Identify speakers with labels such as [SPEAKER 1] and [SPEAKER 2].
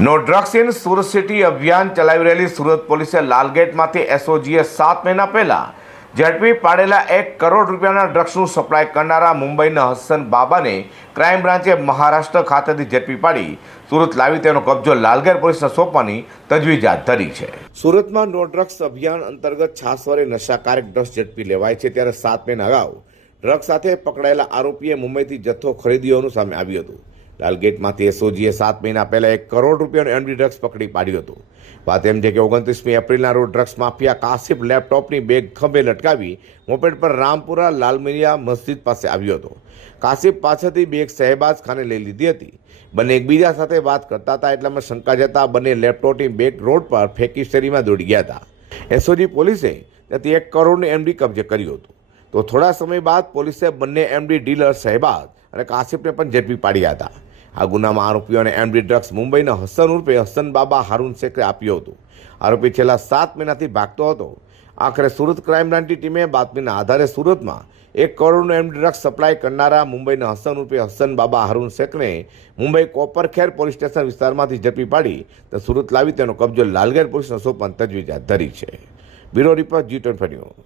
[SPEAKER 1] No drugs in Surat city અભિયાન ચલાવી રહેલી સુરત પોલીસે લાલગેટમાંથી એસઓજીએ સાત મહિના પહેલાં ઝડપી પાડેલા એક કરોડ રૂપિયાના ડ્રગ્સનું સપ્લાય કરનારા મુંબઈના હસન બાબાને ક્રાઇમ બ્રાન્ચે મહારાષ્ટ્ર ખાતેથી ઝડપી પાડી સુરત લાવી તેનો કબજો લાલગેર પોલીસને સોંપવાની તજવીજ હાથ ધરી છે. સુરતમાં નો ડ્રગ્સ અભિયાન અંતર્ગત છાસવારે નશાકારક ડ્રગ્સ ઝડપી લેવાય છે ત્યારે સાત મહિના અગાઉ ડ્રગ્સ સાથે પકડાયેલા આરોપીએ મુંબઈથી જથ્થો ખરીદ્યોનું સામે આવ્યું હતું. લાલગેટમાંથી એસઓજીએ સાત મહિના પહેલાં એક કરોડ રૂપિયાનું એમડી ડ્રગ્સ પકડી પાડ્યું હતું. વાત એમ છે કે ઓગણત્રીસમી એપ્રિલના રોજ ડ્રગ્સ માફિયા કાસિફ લેપટોપની બેગ ખભે લટકાવી મોપેડ પર રામપુરા લાલમિરિયા મસ્જિદ પાસે આવ્યો હતો. કાસિફ પાછળથી બેગ શહેબાજ ખાને લઈ લીધી હતી. બંને એકબીજા સાથે વાત કરતા હતા એટલામાં શંકા જતા બંને લેપટોપની બેગ રોડ પર ફેંકી શેરીમાં દોડી ગયા હતા. એસઓજી પોલીસે ત્યાંથી એક કરોડનું એમડી કબજે કર્યું હતું. તો થોડા સમય બાદ પોલીસે બંને એમડી ડીલર શહેબાજ અને કાસિફને પણ ઝડપી પાડ્યા હતા. આ ગુનામાં આરોપીઓને એમડી ડ્રગ્સ મુંબઈના હસન ઉર્ફે હસન બાબા હારૂન શેખે આપ્યો હતો. આરોપી છેલ્લા સાત મહિનાથી ભાગતો હતો. આખરે સુરત ક્રાઇમ બ્રાન્ચની ટીમે બાતમીના આધારે સુરતમાં એક કરોડનું એમડી ડ્રગ્સ સપ્લાય કરનારા મુંબઈના હસન ઉર્ફે હસન બાબા હારૂન શેખને મુંબઈ કોપરખેર પોલીસ સ્ટેશન વિસ્તારમાંથી ઝડપી પાડી તો સુરત લાવી તેનો કબજો લાલગેર પોલીસનો સોંપવાની તજવીજ હાથ ધરી છે. Bureau report G twenty news.